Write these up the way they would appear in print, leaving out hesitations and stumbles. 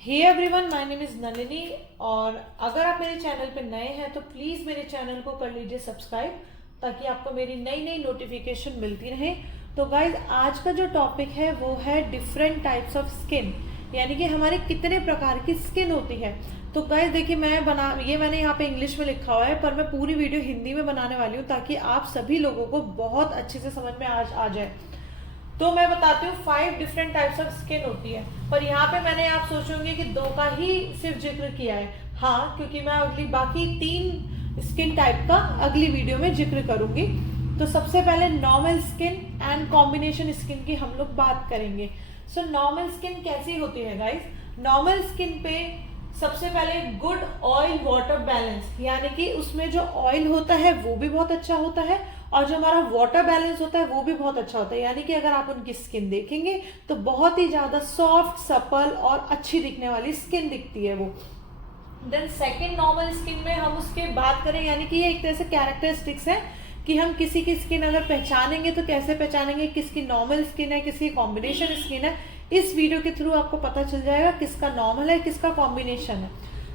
Hey everyone, my name is Nalini. और अगर आप मेरे चैनल पे नए हैं तो प्लीज मेरे चैनल को कर लीजिए सब्सक्राइब, ताकि आपको मेरी नई नई नोटिफिकेशन मिलती रहे। तो गाइज, आज का जो टॉपिक है वो है डिफरेंट टाइप्स ऑफ स्किन, यानी कि हमारे कितने प्रकार की स्किन होती है। तो गाइज देखिए, मैंने यहाँ पे इंग्लिश में लिखा हुआ है, पर मैं पूरी वीडियो हिंदी में बनाने वाली हूँ ताकि आप सभी लोगों को बहुत अच्छे से समझ में आ जाए। तो मैं बताती हूँ 5 डिफरेंट टाइप्स ऑफ स्किन होती है, पर यहाँ पे मैंने आप सोचोगे कि 2 का ही सिर्फ जिक्र किया है। हाँ, क्योंकि मैं अगली बाकी 3 स्किन टाइप का अगली वीडियो में जिक्र करूंगी। तो सबसे पहले normal skin and combination skin की हम लोग बात करेंगे। सो नॉर्मल स्किन कैसी होती है गाइस? नॉर्मल स्किन पे सबसे पहले गुड ऑयल वाटर बैलेंस, यानी कि उसमें जो ऑयल होता है वो भी बहुत अच्छा होता है और जो हमारा वाटर बैलेंस होता है वो भी बहुत अच्छा होता है। यानी कि अगर आप उनकी स्किन देखेंगे तो बहुत ही ज्यादा सॉफ्ट, सपल और अच्छी दिखने वाली स्किन दिखती है वो। देन सेकेंड, नॉर्मल स्किन में हम उसके बात करें, यानी कि ये एक तरह से कैरेक्टरिस्टिक्स है कि हम किसी की स्किन अगर पहचानेंगे तो कैसे पहचानेंगे किसकी नॉर्मल स्किन है, किसकी कॉम्बिनेशन स्किन है। इस वीडियो के थ्रू आपको पता चल जाएगा किसका नॉर्मल है, किसका कॉम्बिनेशन है।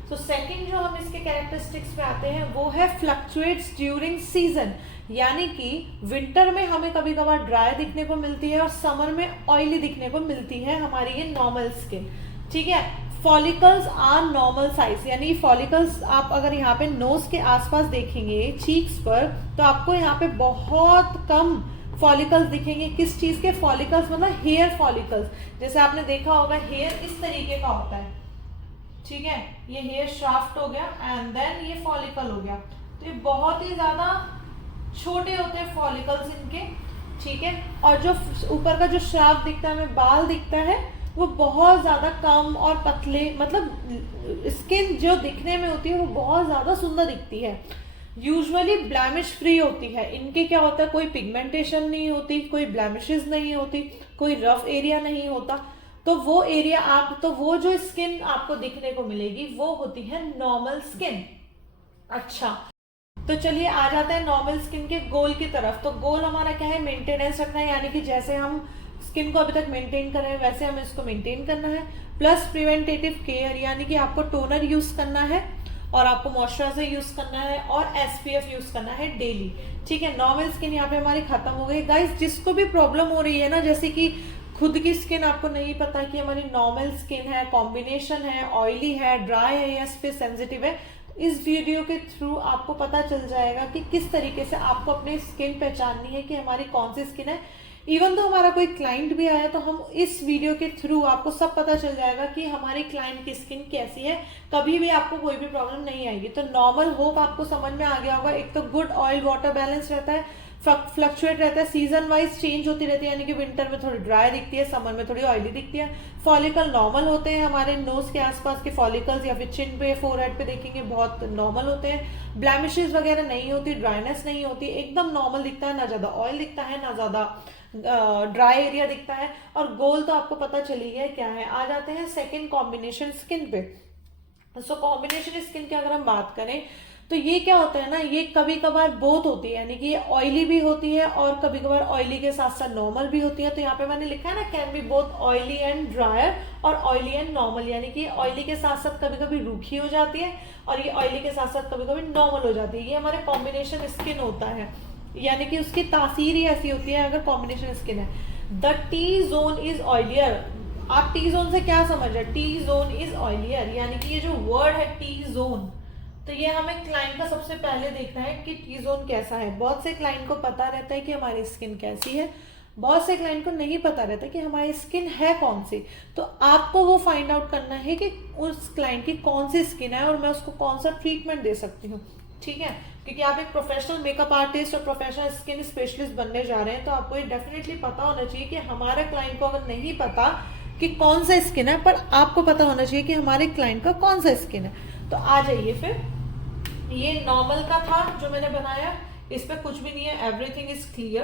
तो सेकंड जो हम इसके कैरेक्टरिस्टिक्स पे आते हैं वो है फ्लक्चुएट्स ड्यूरिंग सीजन, यानी कि विंटर में हमें कभी कभार ड्राई दिखने को मिलती है और समर में ऑयली दिखने को मिलती है हमारी ये नॉर्मल स्किन। ठीक है। फॉलिकल्स आर नॉर्मल साइज, यानी फॉलिकल्स आप अगर यहाँ पे नोज के आसपास देखेंगे, चीक्स पर, तो आपको यहाँ पे बहुत कम फॉलिकल्स दिखेंगे। किस चीज के फॉलिकल्स? मतलब हेयर फॉलिकल्स। जैसे आपने देखा होगा हेयर इस तरीके का होता है, ठीक है, ये हेयर शाफ्ट हो गया एंड देन ये फॉलिकल हो गया। तो ये बहुत ही ज्यादा छोटे होते हैं फॉलिकल्स इनके, ठीक है। और जो ऊपर का जो शाफ्ट दिखता है, हमें बाल दिखता है, वो बहुत ज्यादा कम और पतले, मतलब स्किन जो दिखने में होती है वो बहुत ज्यादा सुंदर दिखती है। यूजुअली ब्लैमिश फ्री होती है। इनके क्या होता है, कोई पिगमेंटेशन नहीं होती, कोई ब्लैमिशेस नहीं होती, कोई रफ एरिया नहीं होता। तो वो जो स्किन आपको दिखने को मिलेगी वो होती है नॉर्मल स्किन। अच्छा, तो चलिए आ जाते हैं नॉर्मल स्किन के गोल की तरफ। तो गोल हमारा क्या है? मेंटेनेंस रखना है, यानी कि जैसे हम स्किन को अभी तक मेंटेन कर रहे हैं वैसे हमें इसको मेंटेन करना है। प्लस प्रिवेंटेटिव केयर, यानी कि आपको टोनर यूज करना है और आपको मॉइस्चराइजर यूज करना है और एसपीएफ यूज करना है डेली। ठीक है। नॉर्मल स्किन यहाँ पे हमारी खत्म हो गई। गाइस, जिसको भी प्रॉब्लम हो रही है ना, जैसे कि खुद की स्किन आपको नहीं पता कि हमारी नॉर्मल स्किन है, कॉम्बिनेशन है, ऑयली है, ड्राई है या फिर सेंसिटिव है, इस वीडियो के थ्रू आपको पता चल जाएगा कि किस तरीके से आपको अपनी स्किन पहचाननी है कि हमारी कौन सी स्किन है। इवन तो हमारा कोई क्लाइंट भी आया तो हम इस वीडियो के थ्रू आपको सब पता चल जाएगा कि हमारी क्लाइंट की स्किन कैसी है। कभी भी आपको कोई भी प्रॉब्लम नहीं आएगी। तो नॉर्मल होप आपको समझ में आ गया होगा। एक तो गुड ऑयल वाटर बैलेंस रहता है, फ्लक्चुएट रहता है, सीजन वाइज चेंज होती रहती है, यानी कि विंटर में थोड़ी ड्राई दिखती है, समर में थोड़ी ऑयली दिखती है। फॉलिकल नॉर्मल होते हैं, हमारे नोज के आसपास के फॉलिकल्स या फिर चिन पे, फोरहेड पे देखेंगे बहुत नॉर्मल होते हैं। ब्लैमिशेस वगैरह नहीं होती, ड्राइनेस नहीं होती, एकदम नॉर्मल दिखता है, ना ज्यादा ऑयल दिखता है ना ज्यादा ड्राई एरिया दिखता है। और गोल तो आपको पता चली गया क्या है। आ जाते हैं सेकेंड कॉम्बिनेशन स्किन पे। सो कॉम्बिनेशन स्किन की अगर हम बात करें तो ये क्या होता है ना, ये कभी कभार बोथ होती है, यानी कि ये ऑयली भी होती है और कभी कभार ऑयली के साथ साथ नॉर्मल भी होती है। तो यहाँ पे मैंने लिखा है ना, can be both oily and dryer और ऑयली एंड नॉर्मल, यानी कि ऑयली के साथ साथ कभी कभी रूखी हो जाती है और ये ऑयली के साथ साथ कभी कभी नॉर्मल हो जाती है। ये हमारे कॉम्बिनेशन स्किन होता है, यानी कि उसकी तासीर ही ऐसी होती है अगर कॉम्बिनेशन स्किन है। The T zone is ऑयलियर। आप टी जोन से क्या समझ रहे हैं? टी जोन इज ऑयलियर, यानी कि ये जो वर्ड है टी जोन, तो ये हमें क्लाइंट का सबसे पहले देखना है कि टी जोन कैसा है। बहुत से क्लाइंट को पता रहता है कि हमारी स्किन कैसी है, बहुत से क्लाइंट को नहीं पता रहता कि हमारी स्किन है कौन सी। तो आपको वो फाइंड आउट करना है कि उस क्लाइंट की कौन सी स्किन है और मैं उसको कौन सा ट्रीटमेंट दे सकती हूँ। ठीक है। क्योंकि आप एक प्रोफेशनल मेकअप आर्टिस्ट और प्रोफेशनल स्किन स्पेशलिस्ट बनने जा रहे हैं, तो आपको ये डेफिनेटली पता होना चाहिए कि हमारे क्लाइंट को अगर नहीं पता कि कौन सा स्किन है, पर आपको पता होना चाहिए कि हमारे क्लाइंट का कौन सा स्किन है। तो आ जाइए फिर। ये नॉर्मल का था जो मैंने बनाया, इस पे कुछ भी नहीं है, everything is clear.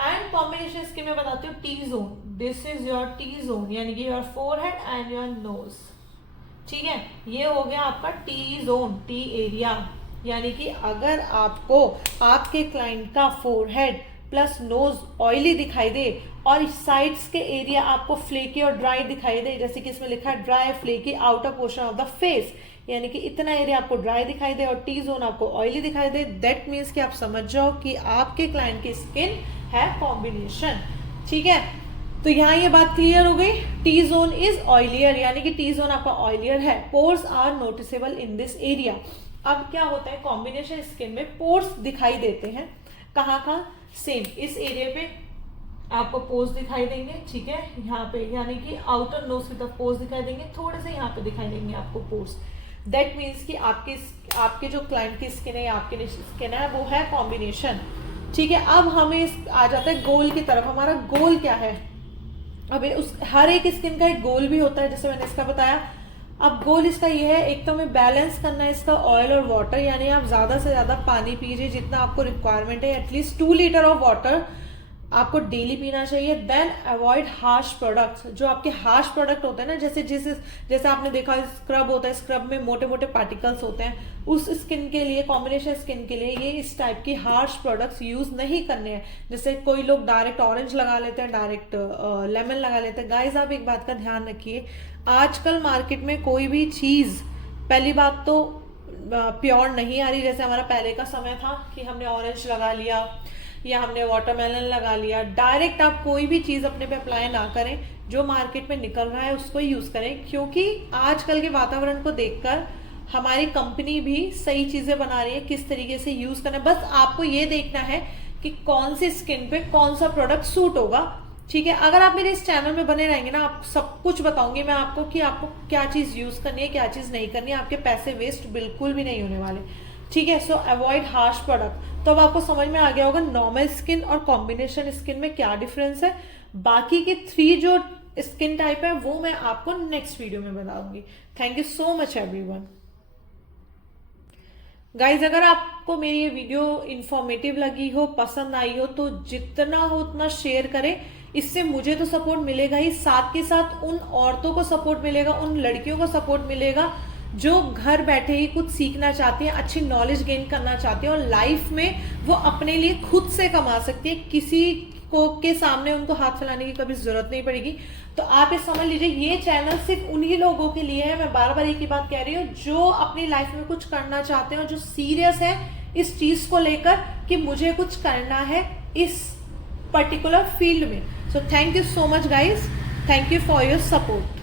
And combination skin में बताती हूँ T zone. This is your T zone, यानी कि your forehead and your nose. ठीक है, ये हो गया आपका टी जोन, टी एरिया। यानी कि अगर आपको आपके क्लाइंट का फोरहेड, प्लस नोज ऑयली दिखाई दे और साइड्स के एरिया आपको फ्लेकी और ड्राई दिखाई दे, जैसे कि इसमें लिखा है dry flaky outer portion of the face, यानी कि इतना एरिया आपको ड्राई दिखाई दे और टी जोन आपको ऑयली दिखाई दे, दैट मीन्स कि आप समझ जाओ कि आपके क्लाइंट की स्किन है कॉम्बिनेशन। ठीक है, तो यहाँ ये बात क्लियर हो गई। टी जोन इज ऑयलियर, यानी कि टी जोन आपका ऑयलियर है। Pores are noticeable in this area. अब क्या होता है, कॉम्बिनेशन स्किन में पोर्स दिखाई देते हैं। कहाँ कहाँ? सेम इस एरिया पे आपको पोर्स दिखाई देंगे। ठीक है, यहाँ पे यानी कि आउटर नोज की तरफ पोर्स दिखाई देंगे, थोड़े से यहाँ पे दिखाई देंगे आपको पोर्स। दैट मीन्स कि आपके जो क्लाइंट की स्किन है, आपकी स्किन है, वो है कॉम्बिनेशन। ठीक है, अब हमें आ जाता है गोल की तरफ। हमारा गोल क्या है? अब उस हर एक स्किन का एक गोल भी होता है, जैसे मैंने इसका बताया। अब गोल इसका ये है, एक तो हमें बैलेंस करना है इसका ऑयल और वाटर, यानी आप ज्यादा से ज्यादा पानी पीजिए जितना आपको रिक्वायरमेंट है। एटलीस्ट 2 लीटर ऑफ वाटर आपको डेली पीना चाहिए। Then avoid harsh products. जो आपके हार्श प्रोडक्ट होते हैं ना, जैसे आपने देखा स्क्रब होता है, स्क्रब में मोटे मोटे पार्टिकल्स होते हैं, उस स्किन के लिए, कॉम्बिनेशन स्किन के लिए ये इस टाइप की हार्श प्रोडक्ट्स यूज नहीं करने हैं। जैसे कोई लोग डायरेक्ट ऑरेंज लगा लेते हैं, डायरेक्ट लेमन लगा लेते हैं। गाइज आप एक बात का ध्यान रखिए, आजकल मार्केट में कोई भी चीज, पहली बात तो प्योर नहीं आ रही। जैसे हमारा पहले का समय था कि हमने ऑरेंज लगा लिया या हमने वाटरमेलन लगा लिया। डायरेक्ट आप कोई भी चीज अपने पे अप्लाई ना करें, जो मार्केट में निकल रहा है उसको ही यूज करें, क्योंकि आजकल के वातावरण को देखकर हमारी कंपनी भी सही चीजें बना रही है, किस तरीके से यूज करना है। बस आपको ये देखना है कि कौन सी स्किन पे कौन सा प्रोडक्ट सूट होगा। ठीक है, अगर आप मेरे इस चैनल में बने रहेंगे ना, आप सब कुछ बताऊंगी मैं आपको कि आपको क्या चीज यूज करनी है, क्या चीज नहीं करनी है। आपके पैसे वेस्ट बिल्कुल भी नहीं होने वाले। ठीक है, सो अवॉइड हार्श प्रोडक्ट। तो अब आपको समझ में आ गया होगा नॉर्मल स्किन और कॉम्बिनेशन स्किन में क्या डिफरेंस है। बाकी के 3 जो स्किन टाइप है वो मैं आपको नेक्स्ट वीडियो में बताऊंगी। Thank you so much everyone. Guys अगर आपको मेरी ये वीडियो इंफॉर्मेटिव लगी हो, पसंद आई हो, तो जितना हो उतना शेयर करें। इससे मुझे तो सपोर्ट मिलेगा ही, साथ के साथ उन औरतों को सपोर्ट मिलेगा, उन लड़कियों को सपोर्ट मिलेगा जो घर बैठे ही कुछ सीखना चाहती हैं, अच्छी नॉलेज गेन करना चाहती हैं और लाइफ में वो अपने लिए खुद से कमा सकती है। किसी को के सामने उनको हाथ फैलाने की कभी जरूरत नहीं पड़ेगी। तो आप ये समझ लीजिए, ये चैनल सिर्फ उन्हीं लोगों के लिए है। मैं बार बार एक ही बात कह रही हूँ, जो अपनी लाइफ में कुछ करना चाहते हैं और जो सीरियस है इस चीज को लेकर कि मुझे कुछ करना है इस पर्टिकुलर फील्ड में। So thank you so much guys, thank you for your support.